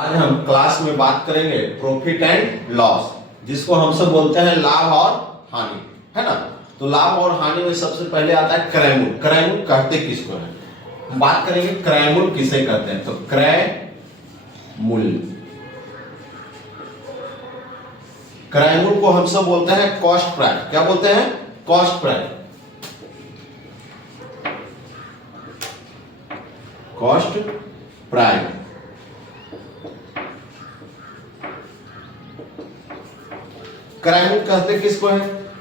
आज हम क्लास में बात करेंगे प्रॉफिट एंड लॉस, जिसको हम सब बोलते हैं लाभ और हानि, है ना। तो लाभ और हानि में सबसे पहले आता है क्रय मूल्य। क्रय मूल्य कहते किसको है? हम बात करेंगे क्रय मूल्य किसे कहते हैं। तो क्रय मूल्य, क्रय मूल्य को हम सब बोलते हैं कॉस्ट प्राइस। क्या बोलते हैं? Cost price. Cost price. क्रय मूल्य कहते किसको है?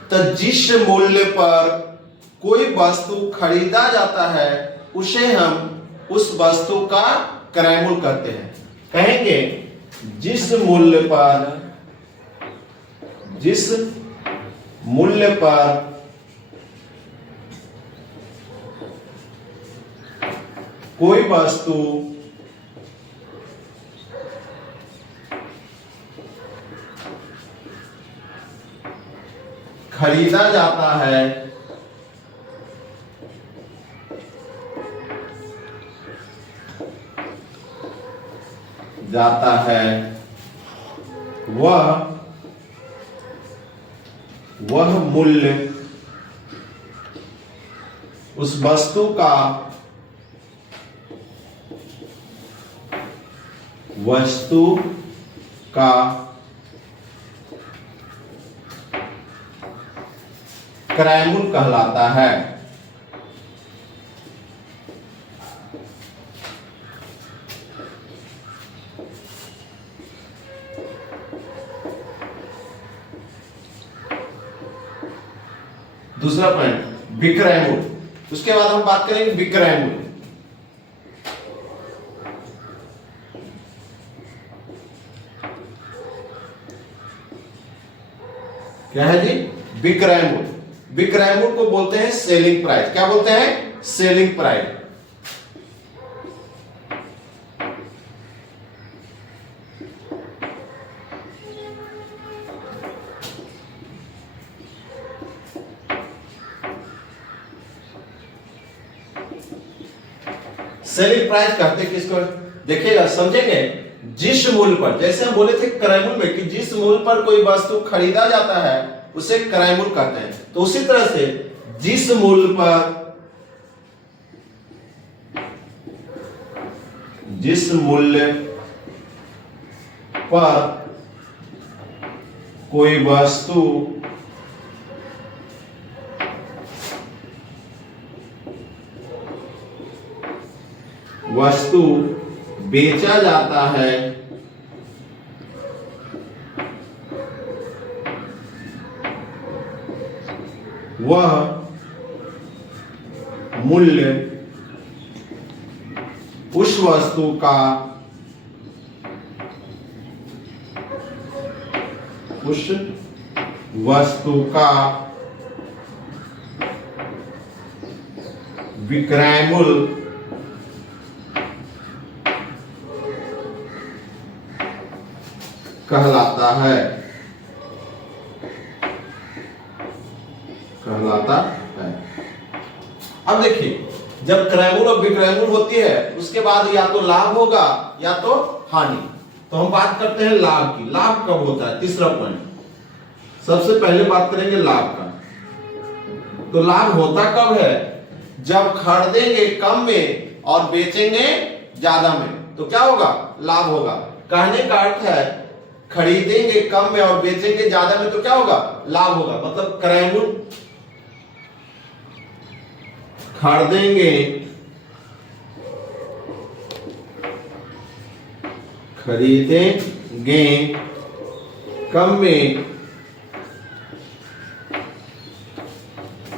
तो जिस मूल्य पर कोई वस्तु खरीदा जाता है उसे हम उस वस्तु का क्रय मूल्य कहते हैं। कहेंगे जिस मूल्य पर कोई वस्तु खरीदा जाता है वह मूल्य उस वस्तु का क्रय मूल्य कहलाता है। दूसरा पॉइंट विक्रय मूल्य। उसके बाद हम बात करेंगे विक्रय मूल्य। क्या है जी? विक्रय मूल्य। विक्रय मूल्य को बोलते हैं सेलिंग प्राइस। क्या बोलते हैं? Selling price. सेलिंग प्राइस कहते हैं किसको? देखिएगा, समझेंगे। जिस मूल्य पर, जैसे हम बोले थे क्रय मूल्य में कि जिस मूल्य पर कोई वस्तु खरीदा जाता है उसे क्रय मूल्य कहते हैं, तो उसी तरह से जिस मूल्य पर कोई वस्तु बेचा जाता है वह मूल्य उस वस्तु का विक्रय मूल्य कहलाता है। अब देखिए, जब क्रय मूल्य और विक्रय मूल्य होती है उसके बाद या तो लाभ होगा या तो हानि। तो हम बात करते हैं लाभ की। लाभ कब होता है? तीसरा पॉइंट। सबसे पहले बात करेंगे लाभ का। तो लाभ होता कब है? जब खरीदेंगे कम में और बेचेंगे ज्यादा में, तो क्या होगा? लाभ होगा। कहने का अर्थ है खरीदेंगे कम में और बेचेंगे ज्यादा में, तो क्या होगा? लाभ होगा। मतलब क्रय मूल्य खरीदेंगे कम में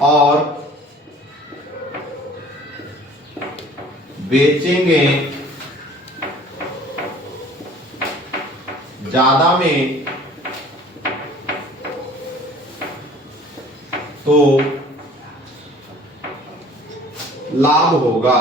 और बेचेंगे ज्यादा में, तो लाभ होगा।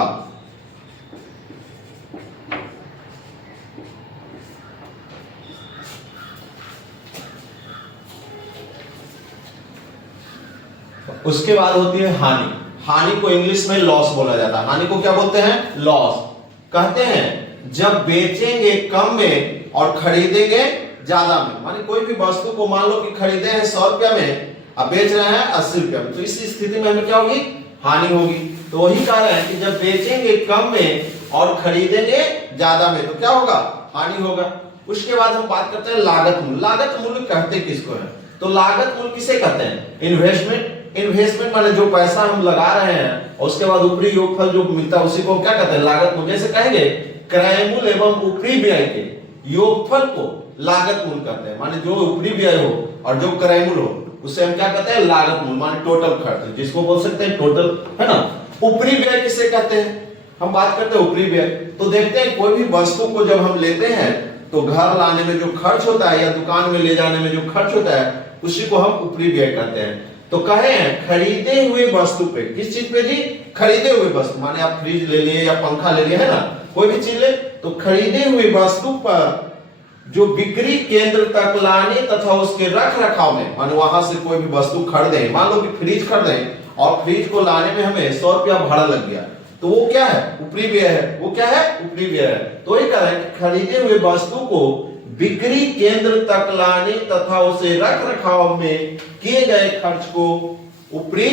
उसके बाद होती है हानि। हानि को इंग्लिश में लॉस बोला जाता है। हानि को क्या बोलते हैं? लॉस। कहते हैं जब बेचेंगे कम में और खरीदेंगे ज्यादा में। माने कोई भी वस्तु को मान लो कि खरीदे हैं 100 रुपया में, अब बेच रहे हैं 80 रुपया में, तो इस स्थिति में हमें क्या होगी, हानि होगी। तो वही कह रहे हैं कि जब बेचेंगे कम में और खरीदेंगे ज्यादा में तो क्या होगा, हानि होगा। उसके बाद हम बात करते हैं लागत मूल्य। लागत मूल्य कहते किसको है, तो लागत मूल्य किसे कहते हैं, इन्वेस्टमेंट। इन्वेस्टमेंट माने जो पैसा हम लगा रहे हैं और उसके बाद ऊपरी योगफल जो मिलता है उसी को क्या कहते हैं, लागत मूल्य। जैसे कहेंगे क्रय मूल्य एवं ऊपरी व्यय के योगफल को लागत मूल्य कहते हैं। माने जो ऊपरी व्यय हो और जो क्रय मूल्य हो उसे हम क्या कहते हैं, लागत मूल्य, माने टोटल खर्च, जिसको बोल सकते हैं टोटल, है ना। ऊपरी व्यय किसे कहते हैं, हम बात करते हैं ऊपरी व्यय। तो देखते हैं कोई भी वस्तु को जब हम लेते हैं तो घर लाने में जो खर्च होता है या दुकान में ले जाने में जो खर्च होता है उसी को हम ऊपरी व्यय कहते हैं। तो कहे हैं खरीदे हुए वस्तु पे, किस चीज पे जी, खरीदे हुए वस्तु, माने आप फ्रिज ले लिए या पंखा ले लिए, है ना, कोई भी चीज ले, तो खरीदे हुए वस्तु पर जो बिक्री केंद्र तक लाने तथा उसके रख रखाव में, माने वहां से कोई भी वस्तु खरीदे, मान लो कि फ्रिज खरीदे और फ्रिज को लाने में हमें 100 रुपया भाड़ा लग गया, तो वो क्या है, ऊपरी व्यय है। वो क्या है, ऊपरी व्यय है। तो ये कह रहे हैं खरीदे हुए वस्तु को बिक्री केंद्र तक लाने तथा उसे रख रखाव में किए गए खर्च को ऊपरी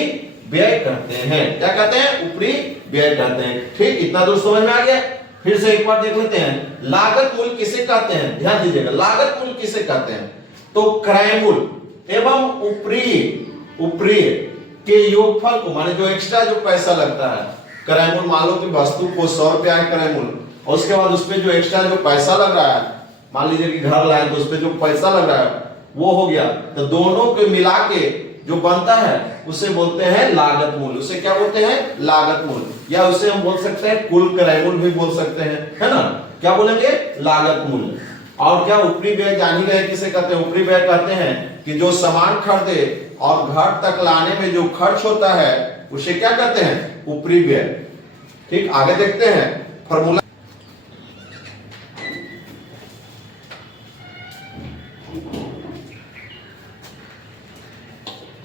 व्यय कहते हैं। क्या कहते हैं, ऊपरी व्यय कहते हैं। ठीक, इतना तो समझ में आ गया। फिर से एक बार देख लेते हैं, लागत मूल्य किसे कहते हैं, ध्यान दीजिएगा, लागत मूल्य किसे कहते हैं, तो क्रय मूल्य एवं ऊपरी के योगफल को, माने जो एक्स्ट्रा जो पैसा लगता है, क्रय मूल्य मान लो कि वस्तु को 100 रुपया है क्रय मूल्य, और उसके बाद उसपे जो एक्स्ट्रा जो पैसा लग रहा है, मान लीजिए कि घर लाए तो उसपे जो पैसा लग रहा है वो हो गया, तो दोनों के मिला के जो बनता है उसे बोलते हैं लागत मूल्य। उसे क्या बोलते हैं, लागत मूल्य, या उसे हम बोल सकते हैं कुल क्रय मूल्य भी बोल सकते हैं, है ना। क्या बोलेंगे, लागत मूल्य। और क्या ऊपरी व्यय जान ही गए किसे कहते हैं, ऊपरी व्यय कहते हैं कि जो सामान खरीदे और घर तक लाने में जो खर्च होता है उसे क्या कहते हैं, ऊपरी व्यय। ठीक, आगे देखते हैं फॉर्मूला।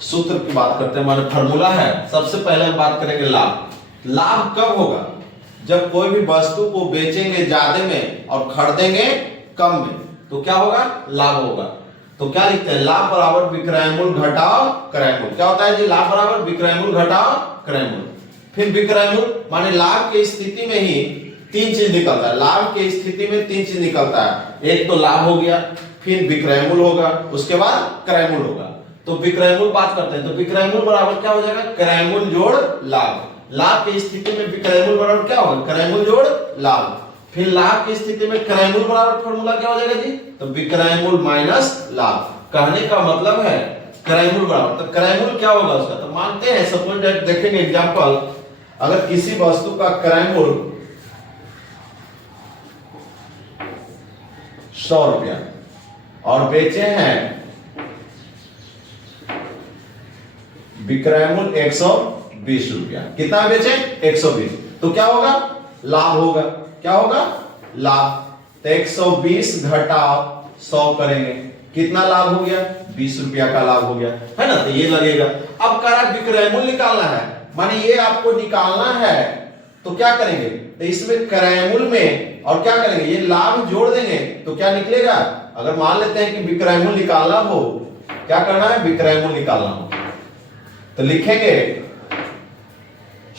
सूत्र की बात करते हैं, हमारा फॉर्मूला है। सबसे पहले हम बात करेंगे लाभ। लाभ कब होगा, जब कोई भी वस्तु को बेचेंगे ज्यादा में और खरीदेंगे कम में, तो क्या होगा, लाभ होगा। तो क्या लिखते हैं, लाभ बराबर विक्रय मूल्य घटाओ क्रय मूल्य। क्या होता है जी, लाभ बराबर विक्रय मूल्य घटाओ क्रय मूल्य। फिर विक्रय मूल्य माने लाभ की स्थिति में ही तीन चीज निकलता है। लाभ की स्थिति में तीन चीज निकलता है, एक तो लाभ हो गया, फिर विक्रय मूल्य होगा, उसके बाद क्रय मूल्य होगा। तो विक्रय मूल्य बात करते हैं, तो विक्रय मूल्य बराबर क्या हो जाएगा, क्रय मूल्य जोड़ लाभ। लाभ की स्थिति में विक्रय मूल्य बराबर क्या होगा, क्रय मूल्य जोड़ लाभ। फिर लाभ की स्थिति में क्रय मूल्य बराबर फॉर्मूला क्या हो जाएगा जी, तो विक्रय मूल्य माइनस लाभ। कहने का मतलब है क्रय मूल्य बराबर, तो क्रय मूल्य क्या होगा उसका, तो मानते हैं सपोज दैट, देखेंगे एग्जांपल, अगर किसी वस्तु का क्रय मूल्य 100 रुपया और बेचे हैं विक्रय मूल्य 120 रुपया, कितना बेचे, 120, तो क्या होगा, लाभ होगा। क्या होगा, लाभ। तो 120 घटाओ 100 करेंगे, कितना लाभ हो गया, 20 रुपया का लाभ हो गया, है ना। तो ये लगेगा। अब कह रहा विक्रय मूल्य निकालना है, माने ये आपको निकालना है, तो क्या करेंगे, तो इसमें क्रय मूल्य में और क्या करेंगे, ये लाभ जोड़ देंगे, तो क्या निकलेगा, अगर मान लेते हैं कि विक्रय मूल्य निकालना हो, क्या करना है, विक्रय मूल्य निकालना हो, तो लिखेंगे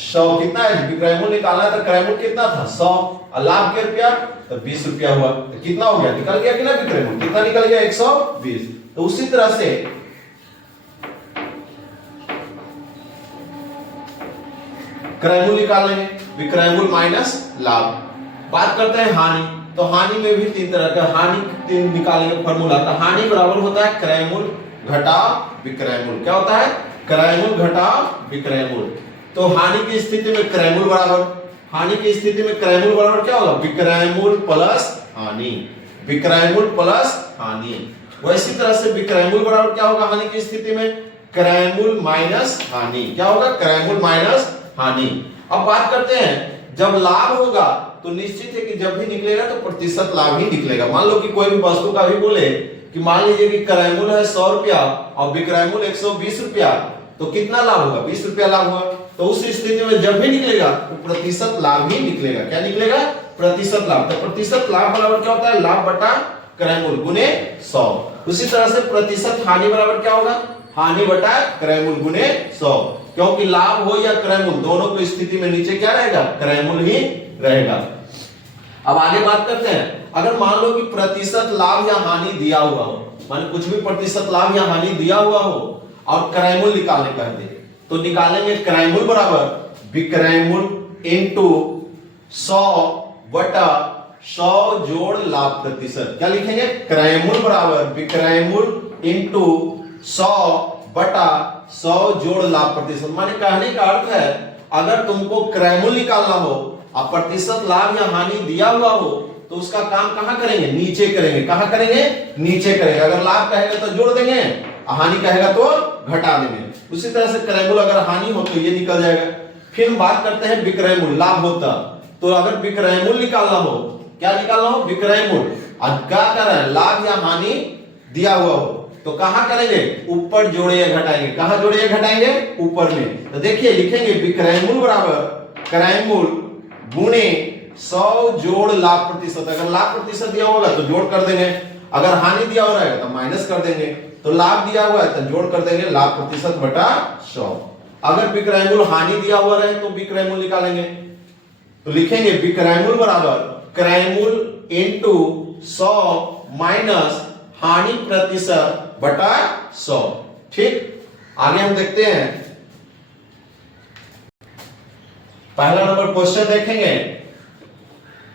100 कितना है, विक्रय मूल्य निकालना है, तो क्रय मूल्य कितना था 100 और लाभ के रुपया तो 20 रुपया हुआ, तो कितना हो गया, निकल गया कि ना विक्रय मूल्य, कितना निकल गया, 120। तो उसी तरह से क्रय मूल्य निकाल लेंगे, विक्रय मूल्य माइनस लाभ। बात करते हैं हानि, तो हानि में भी तीन तरह का हानि निकालेंगे फॉर्मूला। तो हानि बराबर होता है क्रय मूल्य घटाओ विक्रय मूल्य। क्या होता है, क्रय मूल्य घटाओ विक्रय मूल्य। तो हानि की स्थिति में क्रय मूल्य बराबर, हानि की स्थिति में क्रय मूल्य बराबर क्या होगा, विक्रय मूल्य प्लस हानि, विक्रय मूल्य प्लस हानि। वैसी तरह से विक्रय मूल्य बराबर क्या होगा, हानि की स्थिति में क्रय मूल्य माइनस हानि। क्या होगा, क्रय मूल्य माइनस हानि। अब बात करते हैं जब लाभ होगा तो निश्चित है कि जब भी निकलेगा तो प्रतिशत लाभ ही निकलेगा। मान लो कि कोई भी वस्तु का भी बोले कि मान लीजिए कि क्रय मूल्य है 100 रुपया और विक्रय मूल्य 120 रुपया, तो कितना लाभ होगा, 20 रुपया लाभ होगा। तो उस स्थिति में जब भी निकलेगा तो प्रतिशत लाभ ही निकलेगा। क्या निकलेगा, प्रतिशत लाभ। तो प्रतिशत लाभ बराबर क्या होता है, लाभ बटा क्रय मूल्य गुने 100। उसी तरह से प्रतिशत हानि बराबर क्या होगा, हानि बटा क्रय मूल्य गुने 100, क्योंकि लाभ हो या क्रय मूल्य दोनों की स्थिति में नीचे क्या रहेगा, क्रय मूल्य ही रहेगा। अब आगे बात करते हैं, अगर मान लो कि प्रतिशत लाभ या हानि दिया हुआ हो, माने कुछ भी प्रतिशत लाभ या हानि दिया हुआ हो और क्रय मूल्य निकालने कह दे, तो निकालेंगे क्रय मूल्य बराबर विक्रय मूल्य इनटू 100 बटा 100 जोड़ लाभ प्रतिशत। क्या लिखेंगे, क्रय मूल्य बराबर विक्रय मूल्य इनटू 100 बटा 100 जोड़ लाभ प्रतिशत। माने कहने का अर्थ है अगर तुमको क्रय मूल्य निकालना हो और प्रतिशत लाभ या हानि दिया हुआ हो तो उसका काम कहां करेंगे, नीचे करेंगे। कहां करेंगे, नीचे करेंगे। अगर लाभ कहेगा तो जोड़ देंगे, हानि कहेगा तो घटा देंगे। उसी तरह से क्रय मूल्य अगर हानि हो तो ये निकल जाएगा। फिर हम बात करते हैं विक्रय मूल्य, लाभ होता तो अगर विक्रय मूल्य निकालना हो, क्या निकालना हो, विक्रय मूल्य। अब क्या कर रहे हैं, लाभ या हानि दिया हुआ हो तो कहां करेंगे, ऊपर जोड़े या घटाएंगे। कहां जोड़े या घटाएंगे, ऊपर में। तो देखिए लिखेंगे विक्रय मूल्य बराबर क्रय मूल्य गुणे 100 जोड़ लाभ प्रतिशत। अगर लाभ प्रतिशत दिया होगा तो जोड़ कर देंगे, अगर हानि दिया हो रहा है तो माइनस कर देंगे। तो लाभ दिया हुआ है तो जोड़ कर देंगे लाभ प्रतिशत बटा 100। अगर विक्रय मूल्य हानि दिया हुआ रहे तो विक्रय मूल्य निकालेंगे, तो लिखेंगे विक्रय मूल्य बराबर क्रय मूल्य इनटू 100 माइनस हानि प्रतिशत बटा 100। ठीक, आगे हम देखते हैं पहला नंबर क्वेश्चन देखेंगे।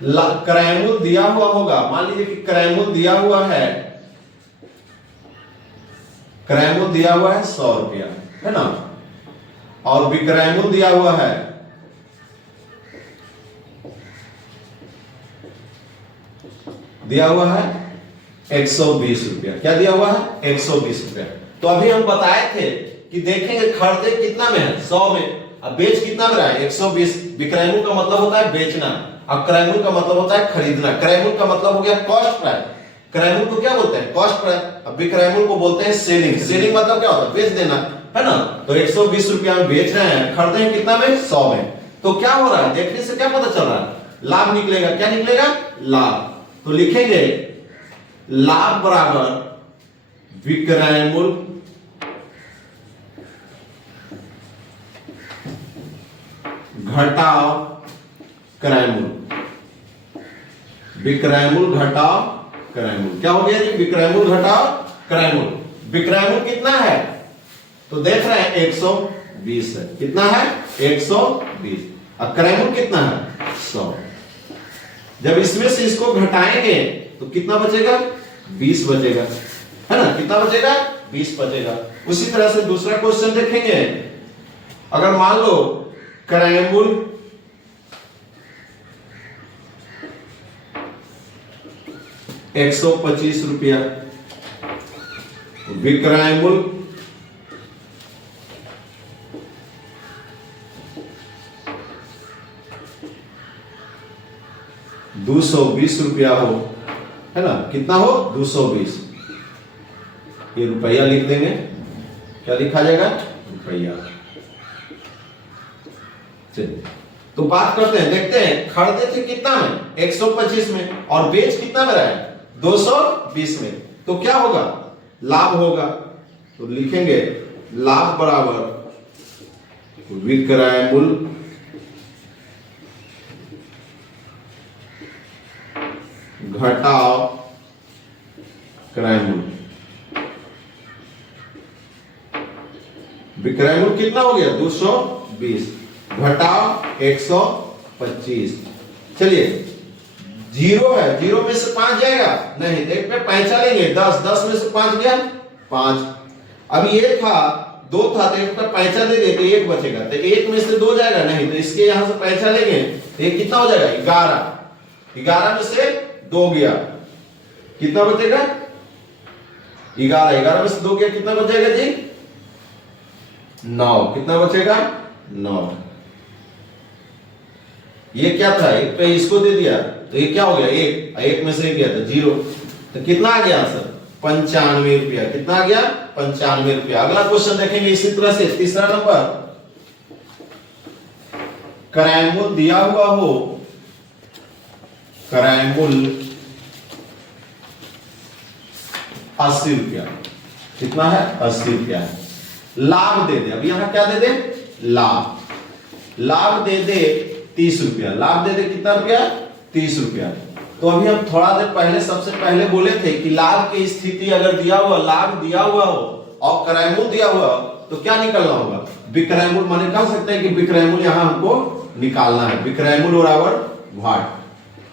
क्रय मूल्य दिया हुआ होगा, मान लीजिए कि क्रय मूल्य दिया हुआ है, क्रय मूल्य दिया हुआ है 100 रुपया, है ना, और विक्रय मूल्य दिया हुआ है दिया हुआ है 120 रुपया। क्या दिया हुआ है, 120 रुपया। तो अभी हम बताए थे कि देखेंगे खरीदे कितना में है, 100 में, अब बेच कितना में रहा है, 120। विक्रय मूल्य का मतलब होता है बेचना, अब क्रय मूल्य का मतलब होता है खरीदना। क्रय मूल्य का मतलब हो गया कॉस्ट प्राइस, क्रय मूल्य को क्या बोलते हैं, कॉस्ट प्राइस। अब विक्रय मूल्य को बोलते हैं सेलिंग। सेलिंग मतलब क्या होता है, बेच देना, है ना। तो 120 रुपया में बेच रहे हैं, खरीदे हैं कितना में, 100 में। तो क्या हो रहा है, देखने से क्या पता चल रहा है, लाभ निकलेगा। क्या निकलेगा, लाभ। तो लिखेंगे लाभ बराबर विक्रय मूल्य घटाओ क्रय मूल्य, विक्रय मूल्य घटाओ क्रय मूल्य। क्या हो गया जी, विक्रय मूल्य घटाओ क्रय मूल्य। विक्रय मूल्य कितना है, तो देख रहे हैं 120 है। कितना है, 120। और क्रय मूल्य कितना है, 100। जब इसमें से इसको घटाएंगे तो कितना बचेगा, 20 बचेगा, है ना। कितना बचेगा, 20 बचेगा। उसी तरह से दूसरा क्वेश्चन देखेंगे। अगर मान लो क्रय मूल्य 125 रुपया, विक्रय मूल्य 220 रुपया हो, है ना। कितना हो, 220। ये रुपया लिख देंगे, क्या लिखा जाएगा, रुपया। चलिए तो बात करते हैं, देखते हैं खरीदे थे कितना में, 125 में, और बेच कितना में रहा है, 220 में। तो क्या होगा, लाभ होगा। तो लिखेंगे लाभ बराबर विक्रय मूल्य घटाओ क्रय मूल्य। विक्रय मूल्य कितना हो गया, 220 घटाओ 125। चलिए जीरो है, जीरो में से 5 जाएगा नहीं, तो एक पे पैंचा लेंगे, 10, 10 में से 5 गया 5। अब ये था 2 था, तो एक पे पैंचा दे दे तो 1 बचेगा, तो 1 में से 2 जाएगा नहीं, तो इसके यहां से पैंचा लेंगे तो ये कितना हो जाएगा, 11। 11 में से 2 गया, कितना बचेगा, 11। 11 में से 2 गया, कितना बच जाएगा जी, 9। कितना बचेगा, 9। ये क्या था, एक पे इसको दे दिया तो ये क्या हो गया, 1 में से 1 गया तो 0। तो कितना आ गया आंसर, 95 रुपया। कितना आ गया, 95 रुपया। अगला क्वेश्चन देखेंगे इसी तरह से, तीसरा नंबर। क्रय मूल्य दिया हुआ हो क्रय मूल्य 80 रुपया। कितना है? 80 रुपया है। लाभ दे दे, अब यहां क्या दे दे? लाभ दे दे 30 रुपया। लाभ दे दे कितना रुपया? 30 रुपया। तो अभी हम थोड़ा देर पहले सबसे पहले बोले थे कि लाभ की स्थिति अगर दिया हुआ, लाभ दिया हुआ हो और क्रय मूल्य दिया हुआ हो तो क्या निकलना होगा? विक्रय मूल्य। माने कह सकते हैं कि विक्रय मूल्य यहां हमको निकालना है। विक्रय मूल्य बराबर व्हाट,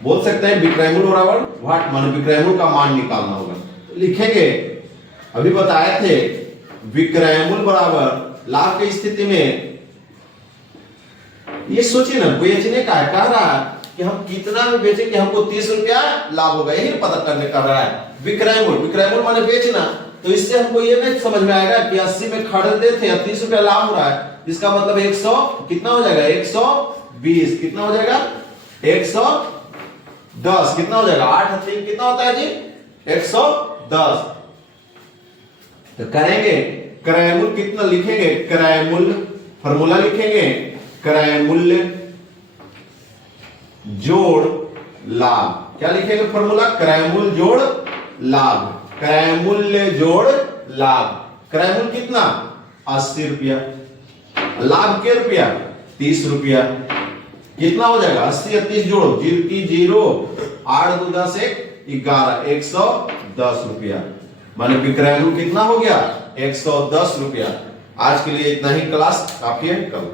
बोल सकते हैं विक्रय मूल्य बराबर व्हाट, माने विक्रय मूल्य का मान निकालना होगा। तो लिखेंगे, अभी बताए थे विक्रय मूल्य बराबर लाभ की स्थिति में, ये सोचिए ना, बेचने का है, कह रहा है कि हम कितना में बेचें कि हमको 30 रुपया लाभ होगा, यही पता करने कर रहा है। विक्रय मूल्य, विक्रय मूल्य माने बेचना, तो इससे हमको ये नहीं समझ में आएगा कि 80 में खरीदे थे अब 30 रुपया लाभ हो रहा है, इसका मतलब 100 कितना हो जाएगा? 120 कितना हो जाएगा? 110 कितना हो जाएगा? 8 3 कितना होता है जी? 110। तो करेंगे क्रय मूल्य कितना लिखेंगे? क्रय मूल्य फॉर्मूला लिखेंगे, क्रय मूल्य जोड़ लाभ। क्या लिखेंगे फॉर्मूला? क्रय मूल्य जोड़ लाभ। क्रय मूल्य जोड़ लाभ। क्रय मूल्य कितना? 80 रुपया। लाभ के रुपया? 30 रुपया। कितना हो जाएगा? 80 और 30 जोड़ो, 0 की 0, 8 2 10 1 11, 110 रुपया। माने विक्रय मूल्य कितना हो गया? 110 रुपया। आज के लिए इतना ही, क्लास काफी है, कल